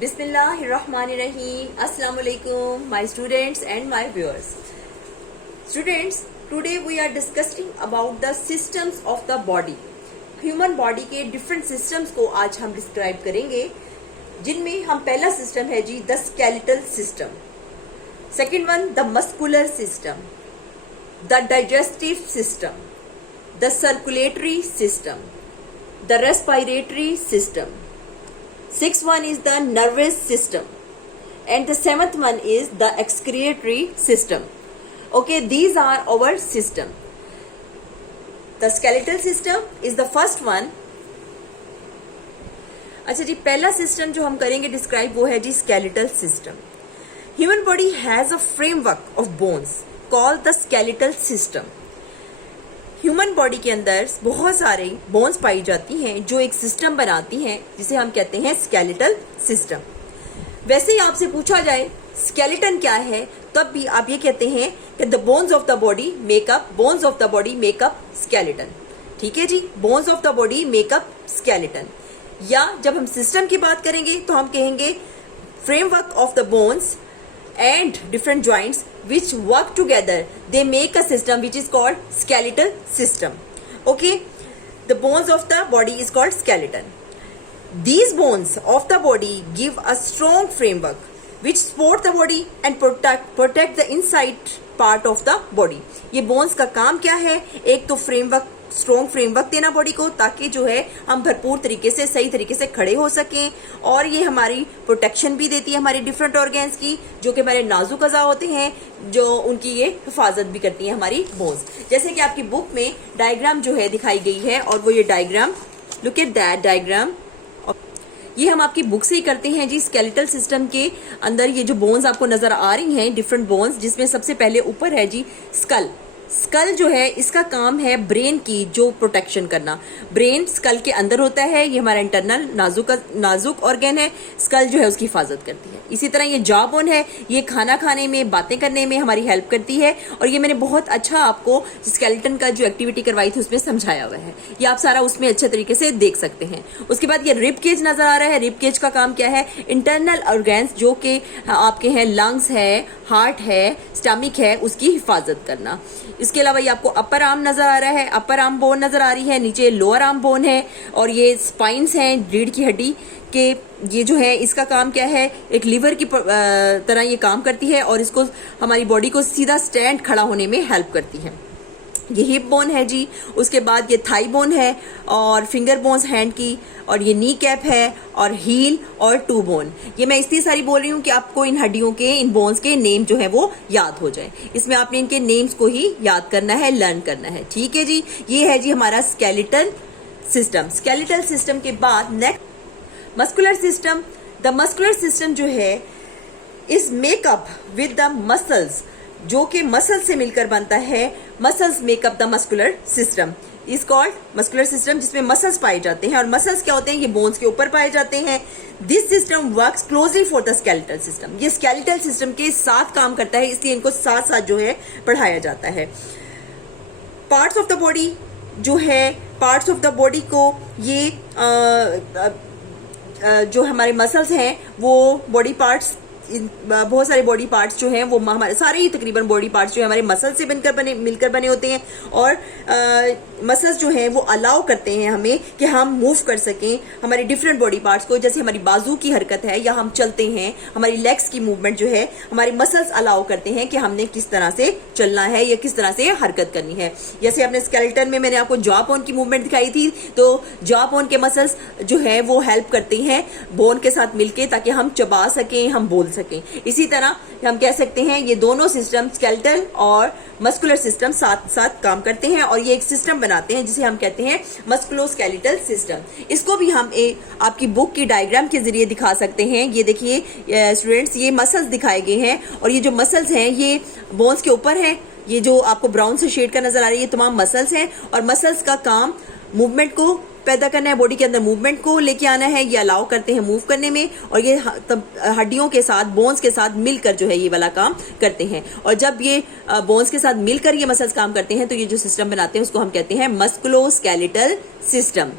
Bismillahirrahmanirrahim. Assalamu alaikum, my students and my viewers. Students, today we are discussing about the systems of the body. Human body के different systems को आज हम describe करेंगे, जिनमें हम पहला system है जी the skeletal system. Second one the muscular system, the digestive system, the circulatory system, the respiratory system. Sixth one is the nervous system, and the seventh one is the excretory system. Okay, these are our system. The skeletal system is the first one. अच्छा जी, पहला system जो हम करेंगे describe वो है जी skeletal system. Human body has a framework of bones called the skeletal system. Human body के अंदर बहुत सारे बोन्स पाई जाती हैं जो एक सिस्टम बनाती हैं जिसे हम कहते हैं स्केलेटल सिस्टम. वैसे ही आपसे पूछा जाए स्केलेटन क्या है, तब भी आप ये कहते हैं कि the bones of the body make up skeleton. ठीक है जी, bones of the body make up skeleton. या जब हम सिस्टम की बात करेंगे तो हम कहेंगे framework of the bones and different joints which work together, they make a system which is called skeletal system. Okay, the bones of the body is called skeleton. These bones of the body give a strong framework which support the body and protect the inside part of the body. ये bones का काम क्या है? एक तो strong framework देना body को, ताकि जो है हम भरपूर तरीके से सही तरीके से खड़े हो सकें, और ये हमारी प्रोटेक्शन भी देती है हमारे डिफरेंट ऑर्गन्स की, जो कि हमारे नाजुक अज़ा होते हैं, जो उनकी ये हिफाजत भी करती है हमारी बोन्स. जैसे कि आपकी बुक में डायग्राम जो है दिखाई गई है, और वो ये diagram, look at that diagram. ये हम आपकी बुक से ही करते हैं जी. स्केलेटल सिस्टम के अंदर ये जो बोन्स आपको नजर आ रही हैं, डिफरेंट बोन्स, जिसमें सबसे पहले ऊपर है जी स्कल. स्कल जो है इसका काम है ब्रेन की जो प्रोटेक्शन करना. ब्रेन स्कल के अंदर होता है, ये हमारा इंटरनल नाजुक ऑर्गन है. स्कल जो है उसकी हिफाजत करती है. इसी तरह ये जॉ बोन है, ये खाना खाने में, बातें करने में हमारी हेल्प करती है. और ये मैंने बहुत अच्छा आपको स्केलेटन का जो एक्टिविटी करवाई थी उसमें समझाया हुआ है, ये आप सारा उसमें अच्छे तरीके से देख सकते हैं. उसके बाद ये रिब केज नजर आ रहा है. रिब केज का काम क्या है? इंटरनल ऑर्गन्स जो कि आपके हैं, लंग्स है, हार्ट है, स्टमक है, उसकी हिफाजत करना. इसके अलावा ये आपको अपर आर्म नजर आ रहा है, अपर आर्म बोन नजर आ रही है, नीचे लोअर आर्म बोन है, और ये स्पाइन्स हैं, रीढ़ की हड्डी के. ये जो है इसका काम क्या है? एक लीवर की तरह ये काम करती है, और इसको हमारी बॉडी को सीधा स्टैंड खड़ा होने में हेल्प करती है. ये हिप बोन है जी. उसके बाद ये थाई बोन है, और फिंगर बोन्स हैंड की, और ये नी कैप है, और हील और टू बोन. ये मैं इसलिए सारी बोल रही हूँ कि आपको इन हड्डियों के, इन बोन्स के नेम जो है वो याद हो जाए. इसमें आपने इनके नेम्स को ही याद करना है, लर्न करना है. ठीक है जी, ये है जी हमारा स्केलेटल सिस्टम. स्केलेटल सिस्टम के बाद next muscular system. The muscular system जो है is makeup with the muscles, जो कि मसल से मिलकर बनता है. Muscles makeup the muscular system is called muscular system, जिसमें मसल्स पाए जाते हैं. और मसल्स क्या होते हैं? ये बोन्स के ऊपर पाए जाते हैं. This system works closely for the skeletal system. ये स्केलेटल सिस्टम के साथ काम करता है, इसलिए इनको साथ साथ जो है पढ़ाया जाता है. पार्ट्स ऑफ द बॉडी जो है, पार्ट्स ऑफ द बॉडी को ये जो हमारे मसल्स हैं वो बॉडी पार्ट्स, बहुत सारे बॉडी पार्ट्स जो हैं वो हमारे सारे ही तकरीबन बॉडी पार्ट्स जो है हमारे मसल से मिलकर बने होते हैं. और मसल्स जो हैं वो अलाउ करते हैं हमें कि हम मूव कर सकें हमारे डिफरेंट बॉडी पार्ट्स को. जैसे हमारी बाजू की हरकत है, या हम चलते हैं, हमारी लेग्स की मूवमेंट जो है, हमारे मसल्स अलाउ करते हैं कि हमने किस तरह से चलना है या किस तरह से हरकत करनी है. जैसे अपने स्केलेटन में मैंने आपको जॉ बोन की मूवमेंट दिखाई थी, तो जॉ बोन के मसल्स जो है वो हेल्प करते हैं बोन के साथ मिलके, ताकि हम चबा सकें, हम बोल सकें. इसी तरह हम कह सकते हैं ये दोनों सिस्टम, स्केलेटल और मस्कुलर सिस्टम, साथ साथ काम करते हैं, और ये एक सिस्टम बनाते हैं जिसे हम कहते हैं मस्कुलोस्केलेटल सिस्टम. इसको भी हम आपकी बुक की डायग्राम के जरिए दिखा सकते हैं. ये देखिए स्टूडेंट्स, ये मसल्स दिखाए गए हैं, और ये जो मसल्स हैं ये बोन्स के ऊपर हैं. ये जो आपको ब्राउन से शेड का नजर आ रही है, ये तमाम मसल्स हैं, और मसल्स का काम मूवमेंट को पैदा करना है, बॉडी के अंदर मूवमेंट को लेके आना है, ये अलाउ करते हैं मूव करने में, और ये तब हड्डियों के साथ, बोन्स के साथ मिलकर जो है ये वाला काम करते हैं. और जब ये बोन्स के साथ मिलकर ये मसल्स काम करते हैं तो ये जो सिस्टम बनाते हैं उसको हम कहते हैं musculoskeletal system.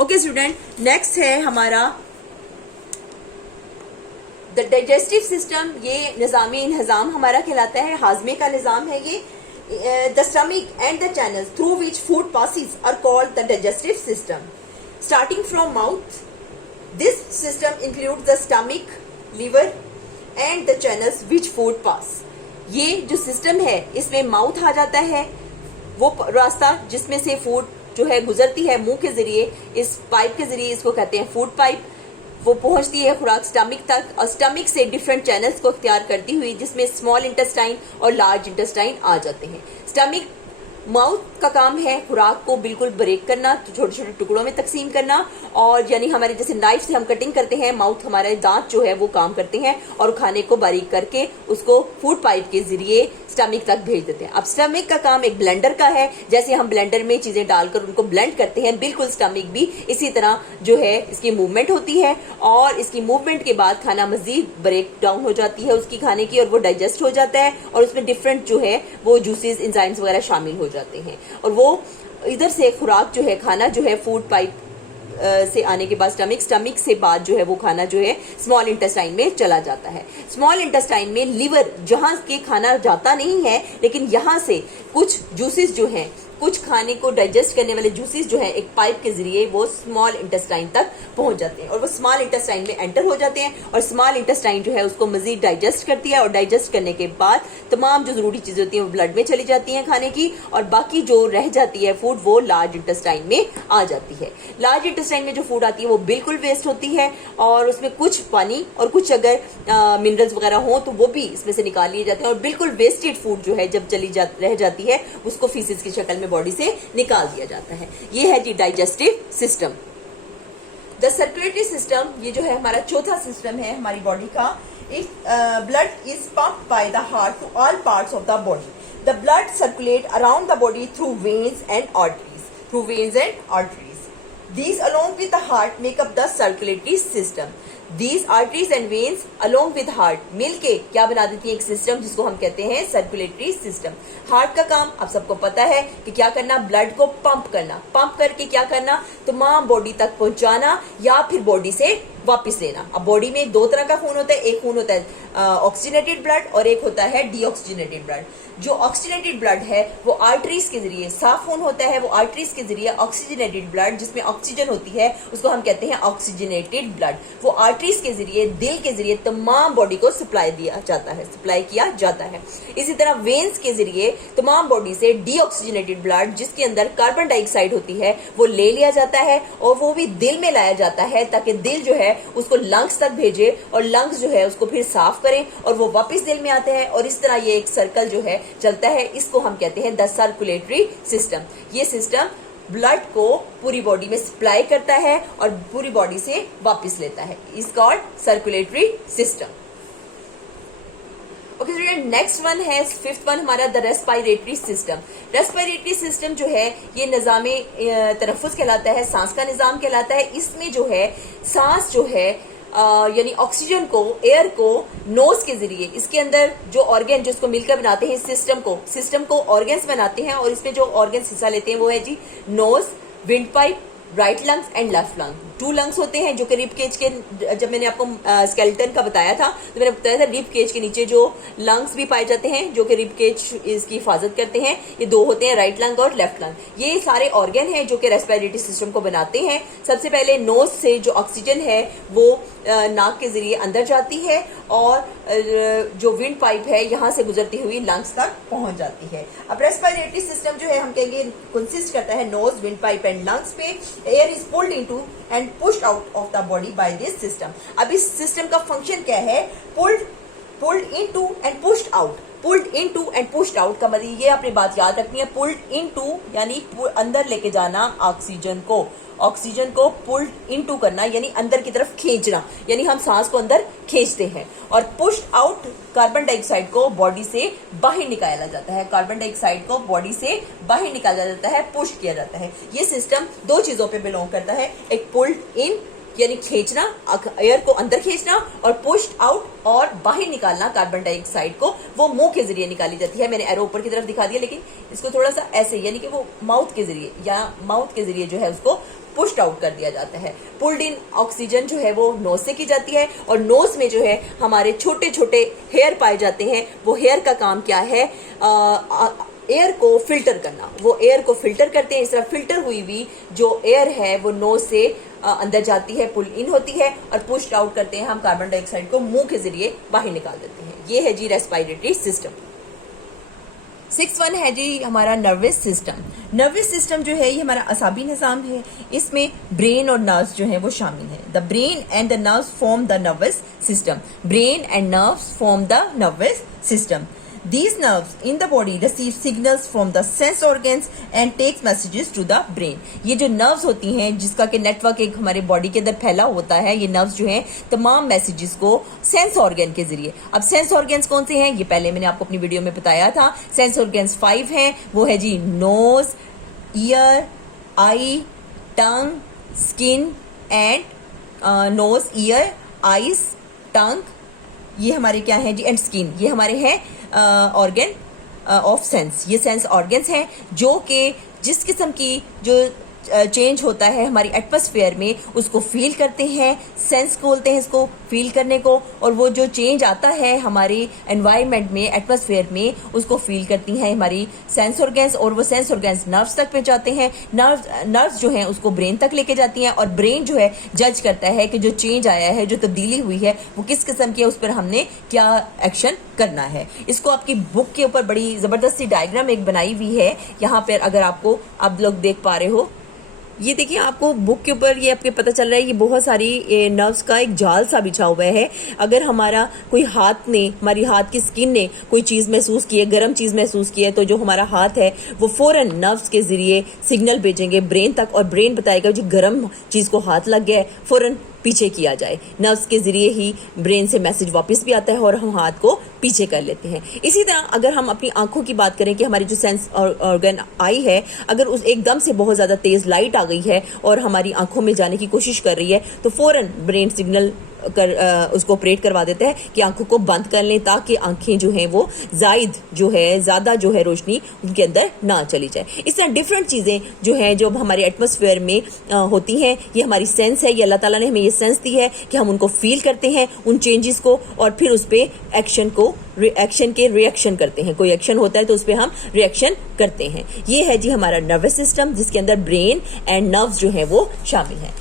Okay student, next है हमारा द डाइजेस्टिव सिस्टम, ये निज़ामी इंहज़ाम हमारा कहलाता है, हाजमे का निज़ाम है ये. The stomach and the channels through which food passes are called the digestive system. Starting from mouth, this system includes the stomach, liver and the channels which food pass. ये जो system है इसमें माउथ आ जाता है, वो रास्ता जिसमें से फूड जो है गुजरती है मुंह के जरिए, इस पाइप के जरिए, इसको कहते हैं फूड पाइप. वो पहुंचती है खुराक स्टमक तक और स्टमक से डिफरेंट चैनल्स को इख्तियार करती हुई जिसमें स्मॉल इंटेस्टाइन और लार्ज इंटेस्टाइन आ जाते हैं. स्टमक माउथ का काम है खुराक को बिल्कुल ब्रेक करना, तो छोटे छोटे टुकड़ों में तकसीम करना, और यानी हमारे जैसे नाइफ से हम कटिंग करते हैं, माउथ हमारे दांत जो है वो काम करते हैं और खाने को बारीक करके उसको फूड पाइप के जरिए स्टमक तक भेज देते हैं. अब स्टमक का काम एक ब्लेंडर का है, जैसे हम ब्लेंडर में चीजें डालकर उनको ब्लेंड करते हैं, बिल्कुल स्टमक भी इसी तरह जो है इसकी मूवमेंट होती है और इसकी मूवमेंट के बाद खाना मजीद ब्रेक डाउन हो जाती है उसकी खाने की, और वो डाइजेस्ट हो जाता है और उसमें डिफरेंट जो है वो जूसेस, एंजाइम्स वगैरह शामिल हो जाते हैं और वो इधर से खुराक जो है, खाना जो है फूड पाइप से आने के बाद स्टमक से बाद जो है वो खाना जो है स्मॉल इंटेस्टाइन में चला जाता है. स्मॉल इंटेस्टाइन में लिवर, जहां के खाना जाता नहीं है लेकिन यहां से कुछ जूसेस जो हैं, कुछ खाने को डाइजेस्ट करने वाले जूसेस जो है एक पाइप के जरिए वो स्मॉल इंटेस्टाइन तक पहुंच जाते हैं और वो स्मॉल इंटेस्टाइन में एंटर हो जाते हैं और स्मॉल इंटेस्टाइन जो है उसको मजीद डाइजेस्ट करती है और डाइजेस्ट करने के बाद तमाम जो जरूरी चीजें होती हैं वो ब्लड में चली जाती हैं खाने की, और बाकी जो रह जाती है फूड वो लार्ज इंटेस्टाइन में आ जाती है. लार्ज इंटेस्टाइन में जो फूड आती है वो बिल्कुल वेस्ट होती है और उसमें कुछ पानी और कुछ अगर मिनरल्स वगैरह हो तो वो भी इसमें से निकाल लिए जाते हैं और बिल्कुल वेस्टेड फूड जो है जब रह जाती है उसको फीसिस की शक्ल में बॉडी से निकाल दिया जाता है. ये है जी digestive system. The circulatory system, ये जो है हमारा चौथा सिस्टम है हमारी बॉडी का. Blood is pumped by the heart to all parts of the body. The blood circulate around the body through veins and arteries. These along with the heart make up the circulatory system. These arteries and veins along with heart मिलके क्या बना देती है एक system जिसको हम कहते हैं सर्कुलेटरी सिस्टम. हार्ट का काम आप सबको पता है कि क्या करना, ब्लड को पंप करना, पंप करके क्या करना, तमाम बॉडी तक पहुंचाना या फिर बॉडी से वापस लेना. अब बॉडी में दो तरह का खून होता है, एक खून होता है ऑक्सीजनेटेड ब्लड और एक होता है डीऑक्सीजनेटेड ब्लड. जो ऑक्सीजनेटेड ब्लड है वो आर्टरीज के जरिए, साफ खून होता है वो आर्टरीज के जरिए, ऑक्सीजनेटेड ब्लड जिसमें ऑक्सीजन होती है उसको हम कहते हैं ऑक्सीजनेटेड ब्लड. वो आर्टरीज के जरिए, दिल के जरिए तमाम बॉडी को सप्लाई किया जाता है. इसी तरह वेन्स के जरिए तमाम बॉडी से डीऑक्सीजनेटेड ब्लड जिसके अंदर कार्बन डाइऑक्साइड होती है वो ले लिया जाता है और वो भी दिल में लाया जाता है ताकि दिल जो है उसको लंग्स तक भेजे और लंग्स जो है उसको फिर साफ करें और वो वापस दिल में आते हैं और इस तरह ये एक सर्कल जो है चलता है. इसको हम कहते हैं द सर्कुलेटरी सिस्टम. ये सिस्टम ब्लड को पूरी बॉडी में सप्लाई करता है और पूरी बॉडी से वापस लेता है. Is called circulatory system. Okay student, next one है फिफ्थ वन हमारा the respiratory system. Respiratory system जो है ये निजामे तनफ्फुस कहलाता है, सांस का निजाम कहलाता है. इसमें जो है सांस जो है यानी ऑक्सीजन को, एयर को नोज के जरिए, इसके अंदर जो ऑर्गन जिसको मिलकर बनाते हैं सिस्टम को ऑर्गन्स बनाते हैं और इसमें जो ऑर्गन्स हिस्सा लेते हैं वो है जी nose, windpipe, right lungs and left lung. 2 lungs होते हैं जो कि रिब केज के, जब मैंने आपको स्केलेटन का बताया था तो मैंने बताया था रिब केज के नीचे जो लंग्स भी पाए जाते हैं जो कि रिब केज इसकी हिफाजत करते हैं, ये 2 होते हैं, राइट लंग और लेफ्ट लंग. ये सारे ऑर्गन हैं जो कि रेस्पिरेटरी सिस्टम को बनाते हैं. सबसे पहले नोज से जो ऑक्सीजन है वो नाक के जरिए अंदर जाती है और जो विंड पाइप है यहाँ से गुजरती हुई लंग्स तक पहुंच जाती है. अब रेस्पिरेटरी सिस्टम जो है हम कहेंगे कंसिस्ट करता है nose, windpipe and lungs पे. Air is pulled into and pushed out of the body by this system. अब इस सिस्टम का फंक्शन क्या है? pulled into and pushed out. pulled into and pushed out का मतलब ये आपने बात याद रखनी है. pulled into यानी अंदर लेके जाना ऑक्सीजन को पुल्ड इनटू करना यानी अंदर की तरफ खींचना, यानी हम सांस को अंदर खींचते हैं. और पुश्ड आउट कार्बन डाइऑक्साइड को बॉडी से बाहर निकाला जाता है. कार्बन डाइऑक्साइड को बॉडी से बाहर निकाला जाता है, पुश किया जाता है. ये सिस्टम 2 चीजों पे बिलोंग करता है. एक पुल्ड इन यानी खींचना, एयर को अंदर खींचना, और पुश्ड आउट और बाहर निकालना कार्बन डाइऑक्साइड को, वो मुंह के जरिए निकाली जाती है. मैंने एरो ऊपर की तरफ दिखा दिया लेकिन इसको थोड़ा सा ऐसे यानी कि वो माउथ के जरिए जो है उसको पुश्ड आउट कर दिया जाता है। पुल्ड इन ऑक्सीजन जो है वो नोज से की जाती है और नोज में जो है हमारे छोटे छोटे हेयर पाए जाते हैं। वो हेयर का काम क्या है, एयर को फिल्टर करना। वो एयर को फिल्टर करते हैं। इस तरह फिल्टर हुई हुई जो एयर है वो नोज से अंदर जाती है, पुल इन होती है और पुश्ड आउट करते हैं हम कार्बन डाइऑक्साइड को मुंह के जरिए बाहर निकाल देते हैं। ये है जी रेस्पिरेटरी सिस्टम। 6 है जी हमारा नर्वस सिस्टम। नर्वस सिस्टम जो है ये हमारा असाबी निजाम है। इसमें ब्रेन और नर्व्स जो है वो शामिल है। The brain and the nerves form the nervous system. Brain and nerves form the nervous system. These nerves in the body receive signals from the sense organs and takes messages to the brain. ये जो nerves होती हैं जिसका कि network एक हमारे body के अंदर फैला होता है, ये nerves जो हैं तमाम मैसेजेस को सेंस ऑर्गन के जरिए। अब सेंस ऑर्गन्स कौन से हैं, ये पहले मैंने आपको अपनी वीडियो में बताया था। सेंस ऑर्गन्स 5 हैं। वो है जी nose, ear, eye, tongue, skin and nose, ear, eyes, tongue, ये हमारे क्या है जी, एंड स्किन, ये हमारे हैं ऑर्गन ऑफ सेंस। ये सेंस ऑर्गन्स हैं जो कि जिस किस्म की जो चेंज होता है हमारी एटमॉस्फेयर में उसको फील करते हैं। सेंस बोलते हैं इसको, फील करने को। और वो जो चेंज आता है हमारे एनवायरनमेंट में, एटमॉस्फेयर में, उसको फील करती हैं हमारी सेंस ऑर्गन्स। और वो सेंस ऑर्गन्स नर्व्स तक पहुंचाते हैं। नर्व्स जो हैं उसको ब्रेन तक लेके जाती हैं और ब्रेन जो है जज करता है कि जो चेंज आया है, जो तब्दीली हुई है वो किस किस्म की है, उस पर हमने क्या एक्शन करना है। इसको आपकी बुक के ऊपर बड़ी जबरदस्ती डायग्राम एक बनाई हुई है। यहाँ पर अगर आपको आप लोग देख पा रहे हो, ये देखिए आपको बुक के ऊपर ये आपके पता चल रहा है ये बहुत सारी नर्व्स का एक जाल सा बिछा हुआ है। अगर हमारा कोई हाथ ने, हमारी हाथ की स्किन ने कोई चीज महसूस की है, गर्म चीज महसूस की है, तो जो हमारा हाथ है वो फौरन नर्व्स के जरिए सिग्नल भेजेंगे ब्रेन तक और ब्रेन बताएगा जो गर्म चीज को हाथ लग गया है फौरन पीछे किया जाए। नर्व्स के जरिए ही ब्रेन से मैसेज वापस भी आता है और हम हाथ को पीछे कर लेते हैं। इसी तरह अगर हम अपनी आंखों की बात करें कि हमारी जो सेंस ऑर्गन आई है, अगर उस एकदम से बहुत ज्यादा तेज लाइट आ गई है और हमारी आंखों में जाने की कोशिश कर रही है तो फौरन ब्रेन सिग्नल उसको ऑपरेट करवा देता है कि आंखों को बंद कर लें ताकि आंखें जो हैं वो ज्यादा जो है रोशनी उनके अंदर ना चली जाए। इस तरह डिफरेंट चीजें जो हैं जो हमारे एटमॉस्फेयर में होती हैं, ये हमारी सेंस है। ये अल्लाह ताला ने हमें ये सेंस दी है कि हम उनको फील करते हैं, उन चेंजेस को, और फिर उस पर एक्शन के रिएक्शन करते हैं। कोई एक्शन होता है तो उस पर हम रिएक्शन करते हैं। ये है जी हमारा नर्वस सिस्टम जिसके अंदर ब्रेन एंड नर्व्स जो है वो शामिल है।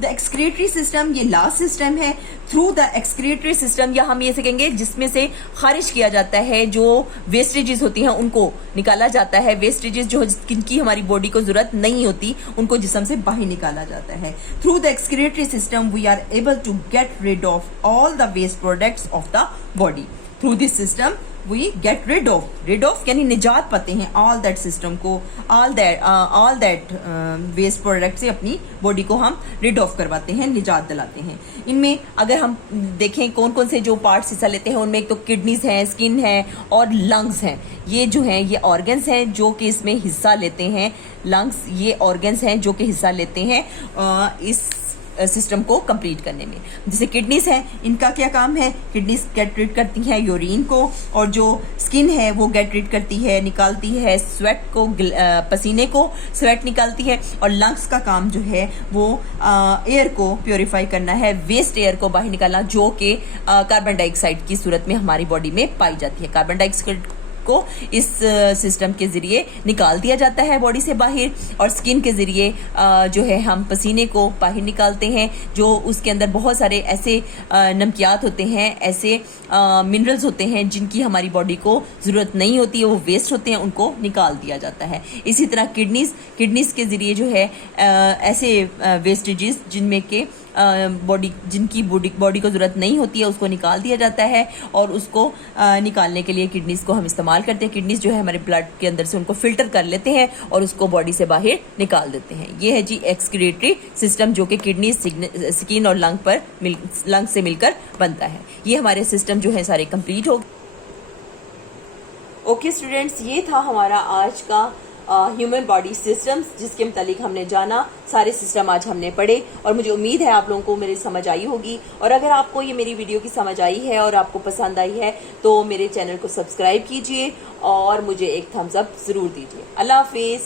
द एक्सक्रीटरी सिस्टम ये लास्ट सिस्टम है। थ्रू द एक्सक्रीटरी सिस्टम, या हम ये कहेंगे जिसमें से खारिज किया जाता है, जो वेस्टेजेस होती हैं उनको निकाला जाता है। वेस्टेजेस जो जिनकी हमारी बॉडी को जरूरत नहीं होती उनको जिस्म से बाहर निकाला जाता है। Through the excretory system we are able to get rid of all the waste products of the body. Through this system we get rid of यानी निजात पाते हैं ऑल दैट सिस्टम को, ऑल दैट वेस्ट प्रोडक्ट से अपनी body को हम rid of करवाते हैं, निजात दिलाते हैं। इनमें अगर हम देखें कौन कौन से जो पार्ट्स हिस्सा लेते हैं, उनमें एक तो किडनीज हैं, स्किन है और लंग्स हैं। ये जो हैं ये ऑर्गन्स हैं जो कि इसमें हिस्सा लेते हैं। लंग्स ये ऑर्गन्स हैं जो कि हिस्सा लेते हैं इस सिस्टम को कंप्लीट करने में। जैसे किडनीज हैं, इनका क्या काम है, किडनीज गेट रिड करती हैं यूरिन को, और जो स्किन है वो गेट रिड करती है, निकालती है स्वेट को, पसीने को स्वेट निकालती है। और लंग्स का काम जो है वो एयर को प्योरीफाई करना है, वेस्ट एयर को बाहर निकालना जो कि कार्बन डाइऑक्साइड की सूरत में हमारी बॉडी में पाई जाती है। कार्बन डाइऑक्साइड को इस सिस्टम के जरिए निकाल दिया जाता है बॉडी से बाहर, और स्किन के जरिए जो है हम पसीने को बाहर निकालते हैं, जो उसके अंदर बहुत सारे ऐसे नमकियात होते हैं, ऐसे मिनरल्स होते हैं जिनकी हमारी बॉडी को जरूरत नहीं होती है, वो वेस्ट होते हैं, उनको निकाल दिया जाता है। इसी तरह किडनीज के जरिए जो है ऐसे वेस्टेजेस जिनमें के जिनकी बॉडी को जरूरत नहीं होती है उसको निकाल दिया जाता है, और उसको निकालने के लिए किडनीज को हम इस्तेमाल करते हैं। किडनीज जो है हमारे ब्लड के अंदर से उनको फिल्टर कर लेते हैं और उसको बॉडी से बाहर निकाल देते हैं। ये है जी एक्सक्रीटरी सिस्टम जो कि किडनी, स्किन और लंग से मिलकर बनता है। ये हमारे सिस्टम जो है सारे कंप्लीट हो। ओके स्टूडेंट्स, ये था हमारा आज का ह्यूमन बॉडी सिस्टम्स जिसके मुतालिक हमने जाना। सारे सिस्टम आज हमने पढ़े और मुझे उम्मीद है आप लोगों को मेरी समझ आई होगी। और अगर आपको ये मेरी वीडियो की समझ आई है और आपको पसंद आई है तो मेरे चैनल को सब्सक्राइब कीजिए और मुझे एक थम्स अप जरूर दीजिए। अल्लाह हाफिज।